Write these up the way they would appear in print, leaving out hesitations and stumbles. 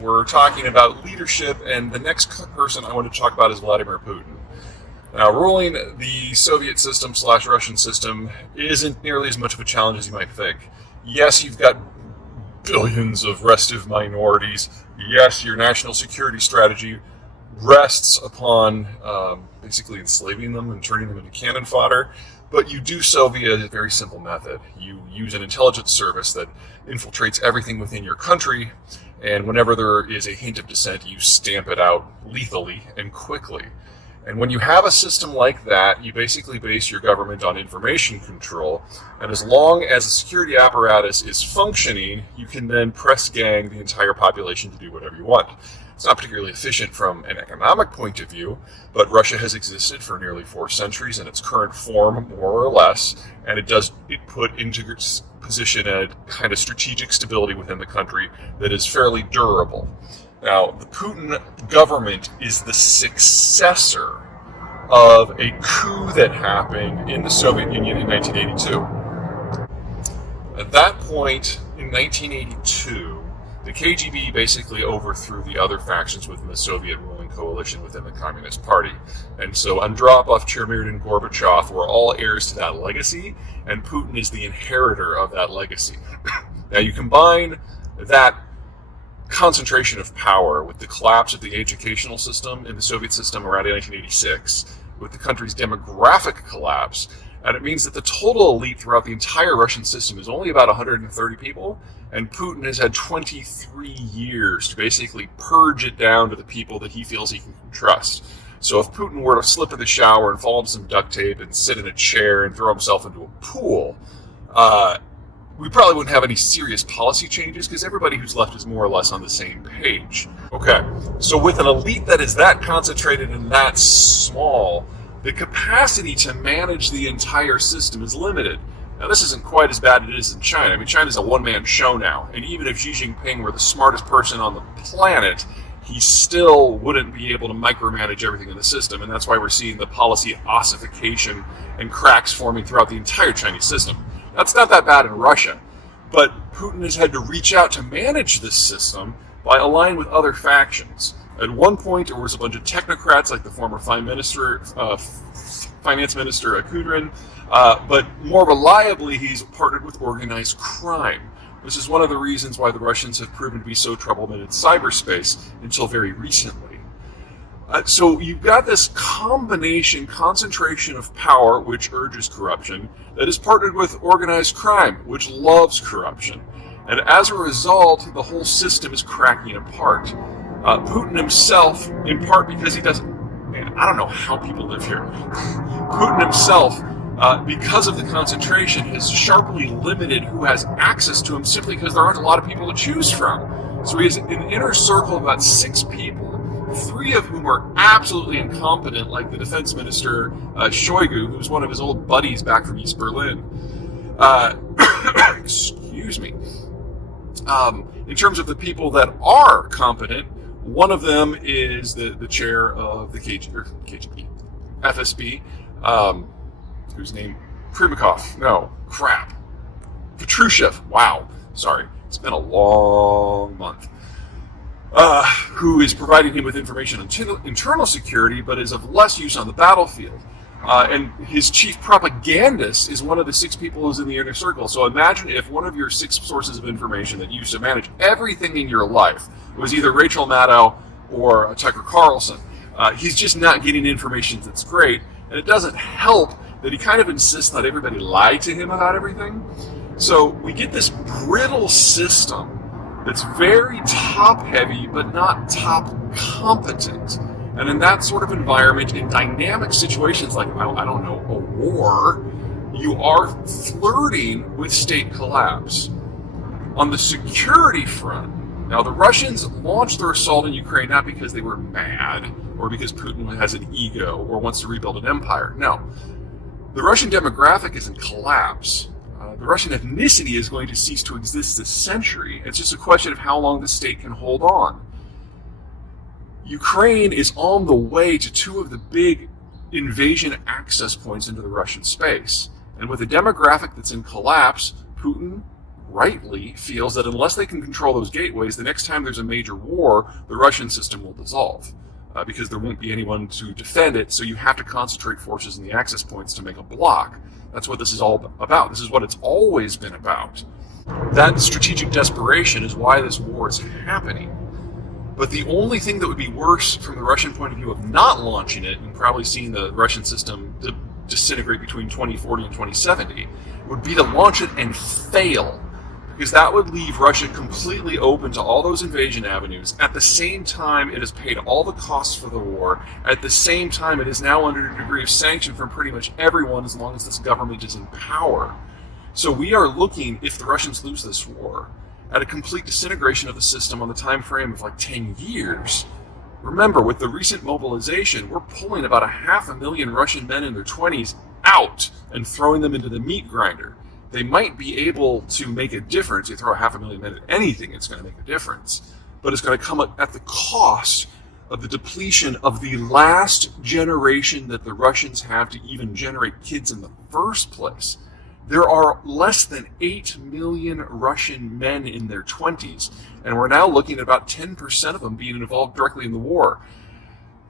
We're talking about leadership, and the next person I want to talk about is Vladimir Putin. Now, ruling the Soviet system / Russian system isn't nearly as much of a challenge as you might think. Yes, you've got billions of restive minorities. Yes, your national security strategy rests upon basically enslaving them and turning them into cannon fodder, but you do so via a very simple method. You use an intelligence service that infiltrates everything within your country, and whenever there is a hint of dissent, you stamp it out lethally and quickly. And when you have a system like that, you basically base your government on information control, and as long as the security apparatus is functioning, you can then press gang the entire population to do whatever you want. It's not particularly efficient from an economic point of view, but Russia has existed for nearly 4 centuries in its current form, more or less, and it put into position a kind of strategic stability within the country that is fairly durable. Now, the Putin government is the successor of a coup that happened in the Soviet Union in 1982. At that point, in 1982, the KGB basically overthrew the other factions within the Soviet ruling coalition within the Communist Party. And so Andropov, Chermyrdin, and Gorbachev were all heirs to that legacy, and Putin is the inheritor of that legacy. Now, you combine that concentration of power with the collapse of the educational system in the Soviet system around 1986, with the country's demographic collapse, and it means that the total elite throughout the entire Russian system is only about 130 people, and Putin has had 23 years to basically purge it down to the people that he feels he can trust. So if Putin were to slip in the shower and fall into some duct tape and sit in a chair and throw himself into a pool, we probably wouldn't have any serious policy changes because everybody who's left is more or less on the same page. Okay, so with an elite that is that concentrated and that small, the capacity to manage the entire system is limited. Now, this isn't quite as bad as it is in China. I mean, China's a one-man show now, and even if Xi Jinping were the smartest person on the planet, he still wouldn't be able to micromanage everything in the system, and that's why we're seeing the policy ossification and cracks forming throughout the entire Chinese system. That's not that bad in Russia, but Putin has had to reach out to manage this system by aligning with other factions. At one point, there was a bunch of technocrats like the former finance minister Kudrin, but more reliably, he's partnered with organized crime. This is one of the reasons why the Russians have proven to be so troubled in cyberspace until very recently. So you've got this concentration of power, which urges corruption, that is partnered with organized crime, which loves corruption. And as a result, the whole system is cracking apart. Putin himself, in part because he doesn't, man, I don't know how people live here. Putin himself, because of the concentration, has sharply limited who has access to him simply because there aren't a lot of people to choose from. So he has an inner circle of about 6 people, 3 of whom are absolutely incompetent, like the defense minister Shoigu, who's one of his old buddies back from East Berlin. Excuse me. In terms of the people that are competent, one of them is the chair of the KGB, FSB, whose name, Patrushev, wow, sorry, it's been a long month, who is providing him with information on internal security, but is of less use on the battlefield. And his chief propagandist is one of the 6 people who's in the inner circle. So imagine if one of your 6 sources of information that you used to manage everything in your life was either Rachel Maddow or Tucker Carlson. He's just not getting information that's great, and it doesn't help that he kind of insists that everybody lie to him about everything. So we get this brittle system that's very top-heavy but not top-competent. And in that sort of environment, in dynamic situations like, I don't know, a war, you are flirting with state collapse. On the security front, now the Russians launched their assault in Ukraine not because they were mad or because Putin has an ego or wants to rebuild an empire. No. The Russian demographic is in collapse. The Russian ethnicity is going to cease to exist this century. It's just a question of how long the state can hold on. Ukraine is on the way to 2 of the big invasion access points into the Russian space. And with a demographic that's in collapse, Putin rightly feels that unless they can control those gateways, the next time there's a major war, the Russian system will dissolve. Because there won't be anyone to defend it, so you have to concentrate forces in the access points to make a block. That's what this is all about. This is what it's always been about. That strategic desperation is why this war is happening. But the only thing that would be worse from the Russian point of view of not launching it, and probably seeing the Russian system disintegrate between 2040 and 2070, would be to launch it and fail. Because that would leave Russia completely open to all those invasion avenues. At the same time, it has paid all the costs for the war. At the same time, it is now under a degree of sanction from pretty much everyone as long as this government is in power. So we are looking, if the Russians lose this war, at a complete disintegration of the system on the time frame of like 10 years. Remember, with the recent mobilization, we're pulling about 500,000 Russian men in their 20s out and throwing them into the meat grinder. They might be able to make a difference. You throw 500,000 men at anything, it's going to make a difference. But it's going to come at the cost of the depletion of the last generation that the Russians have to even generate kids in the first place. There are less than 8 million Russian men in their 20s, and we're now looking at about 10% of them being involved directly in the war.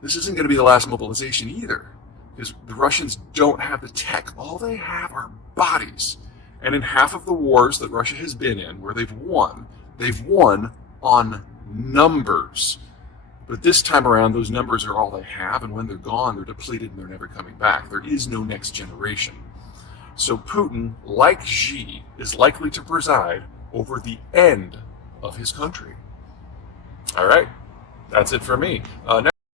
This isn't going to be the last mobilization either, because the Russians don't have the tech. All they have are bodies. And in half of the wars that Russia has been in, where they've won on numbers. But this time around, those numbers are all they have, and when they're gone, they're depleted and they're never coming back. There is no next generation. So Putin, like Xi, is likely to preside over the end of his country. All right, that's it for me. Next